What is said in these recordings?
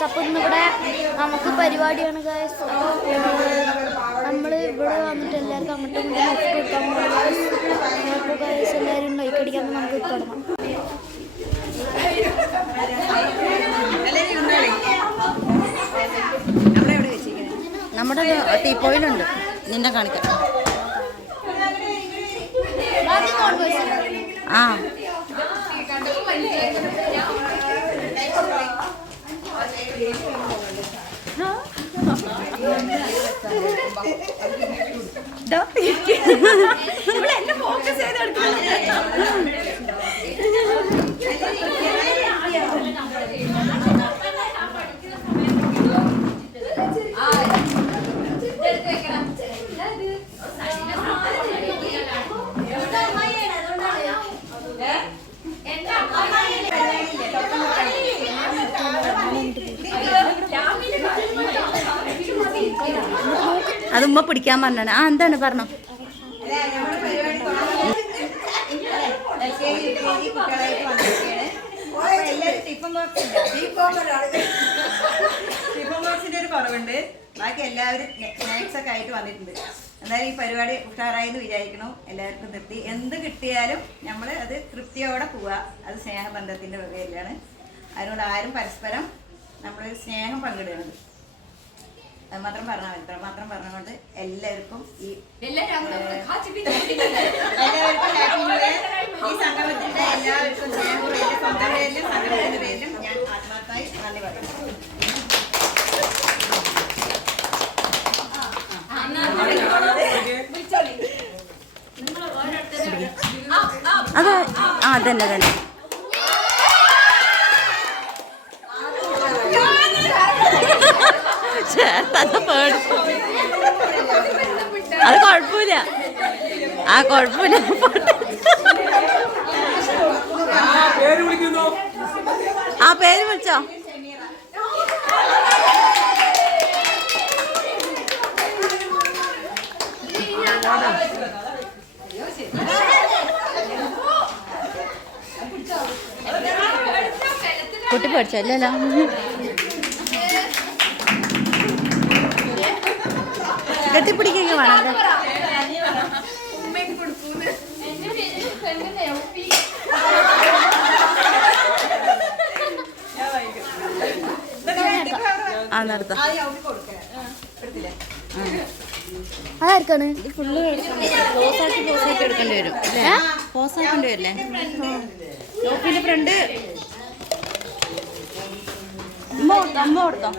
Guys അപ്പോൾ ഇന്നിവിടെ നമുക്ക് പരിപാടിയാണ് ഗൈസ് നമ്മൾ ഇവിടെ വന്നിട്ട് എല്ലാവർക്കും അങ്ങോട്ടും ഇങ്ങോട്ടും കൊടുക്കാൻ അപ്പോൾ എല്ലാവരും ലൈക്ക് അടിക്കാൻ നമുക്ക് തുടങ്ങാം. നമ്മുടെ ടീ ടീപ്പോയിലുണ്ട് നിന്നെ കാണിക്കാം. ആ. അത് ഉമ്മ പിടിക്കാൻ പറഞ്ഞാണ്. ആ എന്താണ് പറഞ്ഞോ? ടിഫിൻ ഒരു കുറവുണ്ട്. ബാക്കി എല്ലാവരും സ്നാക്സ് ഒക്കെ ആയിട്ട് വന്നിട്ടുണ്ട്. എന്തായാലും ഈ പരിപാടി ഉഷാറായി എന്ന് വിചാരിക്കണം എല്ലാവർക്കും തൃപ്തി. എന്ത് കിട്ടിയാലും നമ്മൾ അത് തൃപ്തിയോടെ പോവുക അത് സ്നേഹബന്ധത്തിന്റെ വകയിലാണ് അതിനോട് ആരും പരസ്പരം നമ്മൾ സ്നേഹം പങ്കിടുന്നത് അത് മാത്രം പറഞ്ഞാൽ മതി. ഇത്ര മാത്രം പറഞ്ഞുകൊണ്ട് എല്ലാവർക്കും ഈ എല്ലാവർക്കും ഈ സംഗമത്തിന്റെ എല്ലാവർക്കും സ്നേഹം സ്വന്തം പേരിലും ഞാൻ ആത്മാർത്ഥമായി നന്ദി പറയുന്നു അത് ആ തന്നെ തന്നെ അത് കുഴപ്പമില്ല. ആ കുഴപ്പമില്ല. ആ പേര് വിളിച്ചോ? കുട്ടി പഠിച്ചല്ലോ കെട്ടിപ്പിടിക്കുക ആ നടത്താം അതാർക്കാണ്? ഫുള്ള് പോസാക്കി പോസാക്കി എടുക്കേണ്ടി വരും. അല്ലേ പോസാക്കേണ്ടി വരില്ലേ ലോക്കിന്റെ ഫ്രണ്ട് അമ്മ കൊടുത്തോ അമ്മ കൊടുത്തോ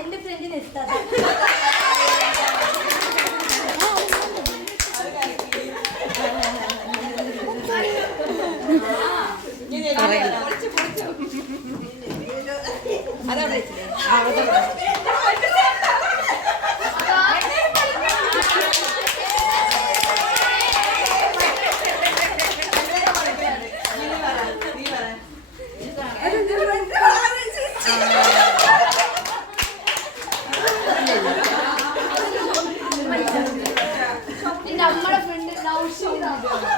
എന്റെ ഫ്രണ്ടിന് എത്താ Yeah.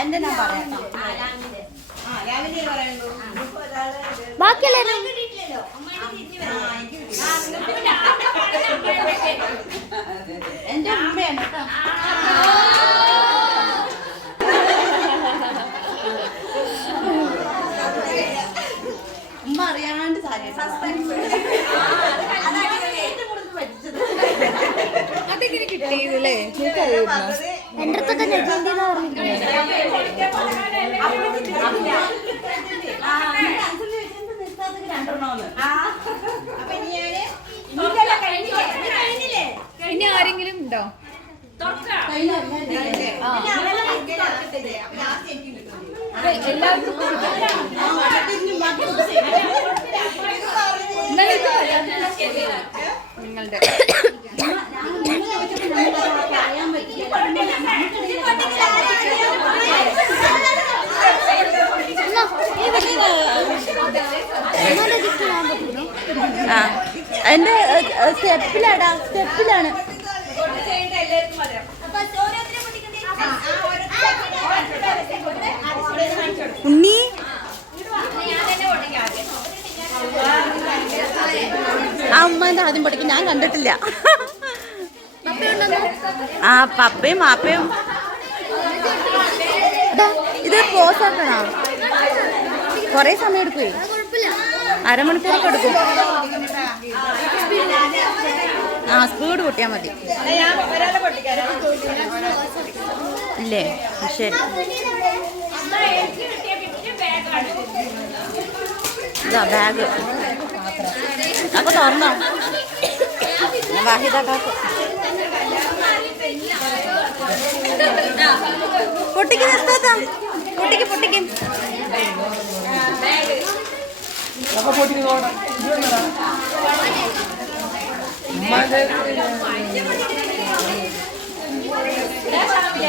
എന്റെ ഞാൻ പറയാം ബാക്കിയെല്ലാരും എന്റെ ഉമ്മയാണ് കേട്ടോ ഉമ്മ അറിയാണ്ട് സാരി അതെങ്ങനെ കിട്ടിയതല്ലേ എന്റെ അടുത്തൊക്കെ നെജന്തി എന്ന് പറഞ്ഞിട്ടുണ്ട് അപ്പൊ ഇനി ഞാൻ ഇന്നലെ കഴിഞ്ഞില്ലേ? ഇത് കഴിഞ്ഞില്ലേ? ഇനി ആരെങ്കിലും ഉണ്ടോ? പിന്നെ കിട്ടും. നിങ്ങളുടെ ആ എന്റെ സ്റ്റെപ്പിലാടാ സ്റ്റെപ്പിലാണ് കൊടുത്ത് കഴിഞ്ഞിട്ട് എല്ലാവർക്കും മധുരം. അപ്പൊ ഓരോരുത്തരെ പൊട്ടിക്കണ്ടേ? ആ, ആ, ഓരോരുത്തരെ ഓരോരുത്തരെ കൊടുത്ത് ആദ്യം കാണിച്ചു കൊടുക്ക്. ഉണ്ണി. പൊട്ടിക്കാം ആദ്യം. പഠിക്കും? ഞാൻ കണ്ടിട്ടില്ല. ആ പപ്പയും മാപ്പയും. ഇത് ക്ലോസ് ആക്കണോ? കൊറേ സമയം എടുക്കുവേ? അരമണിക്കൂറൊക്കെ എടുക്കും. ആ സ്പീഡ് കൂട്ടിയാൽ മതി. ഇല്ലേ? ശരി. ഇതാ ബാഗ്. അപ്പൊ തുറന്നോ. വാഹിദ കാക്കു. പൊട്ടിക്ക് നിർത്താത്ത പൊട്ടിക്ക് പൊട്ടിക്ക്. ഇല്ല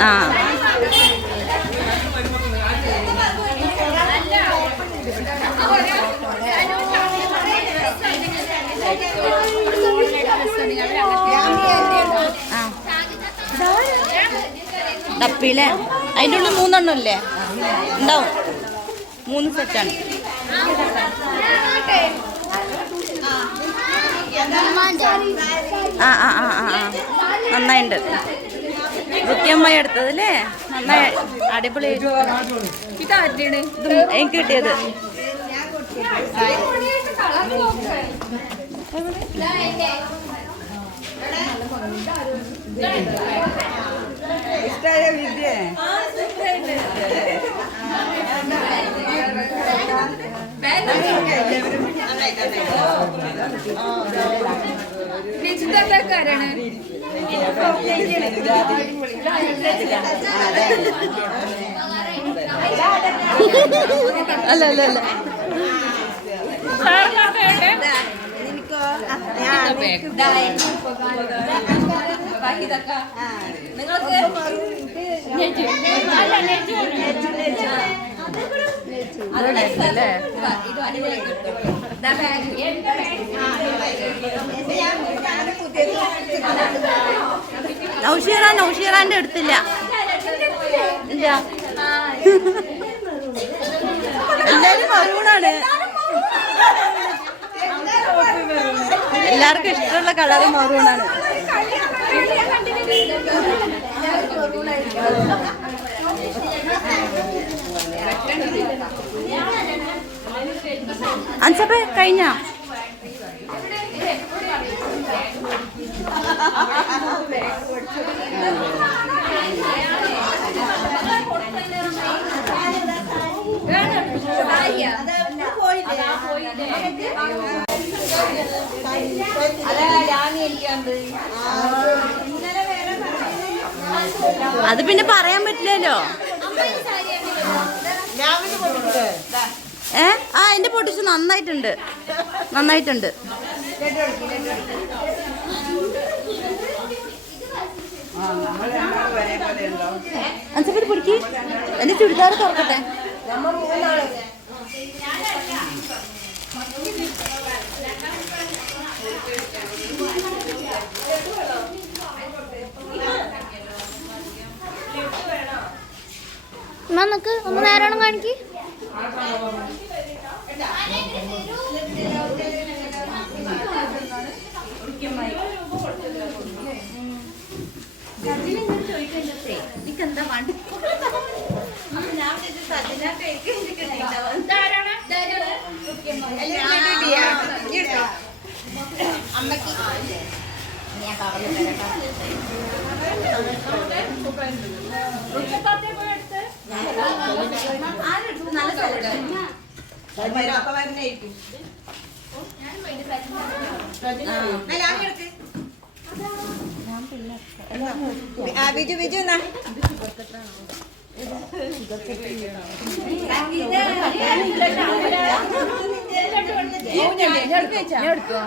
ആ. ഡപ്പിയിലെ? അതിന്റെ ഉള്ളിൽ മൂന്നെണ്ണം ഇല്ലേ? ഉണ്ടാവും മൂന്ന് സെറ്റാണ്. ആ ആ ആ ആ ആ. നന്നായിട്ടുണ്ട് റുക്കിയമ്മായി എടുത്തത് അല്ലേ നന്നായി അടിപൊളി. ഇതും എനിക്ക് കിട്ടിയത്. ഇഷ്ടായ വിദ്യ. അല്ല അല്ല അല്ല നിങ്ങൾക്ക് അല്ലേ നൗഷീറ നൗഷീറാന്റെ എടുത്തില്ല ഇല്ല. എല്ലാരും മറൂണാണ്. എല്ലാവർക്കും ഇഷ്ടമുള്ള കളർ മറൂണാണ്. അൻസപ്പേ കഴിഞ്ഞ? അത് പിന്നെ പറയാൻ പറ്റില്ലല്ലോ. ഏ? ആ എന്റെ പൊട്ടിച്ച് നന്നായിട്ടുണ്ട്. നന്നായിട്ടുണ്ട്. പൊടിക്ക്. എന്റെ ചുരിദാർ തുറക്കട്ടെ. എന്നാ നിനക്ക് ഒന്ന് നേരോണം കാണിക്ക്. അപ്പൊ വരുന്നേക്കും ബിജു ബിജു എന്നാ ഞാൻ പൊട്ടിക്കാം കൊടുത്ത് ഷെമീറ അല്ലേ ആരടാ ഞാൻ എന്നിട്ട്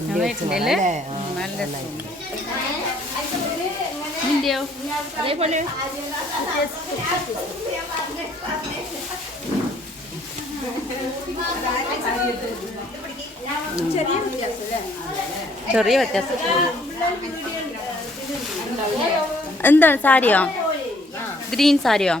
നന്നായിട്ടുണ്ടല്ലേ നല്ല നിന്റെയോ? അതേപോലെ? ചെറിയ വ്യത്യാസം എന്താണ് സാരിയോ? ഗ്രീൻ സാരിയോ?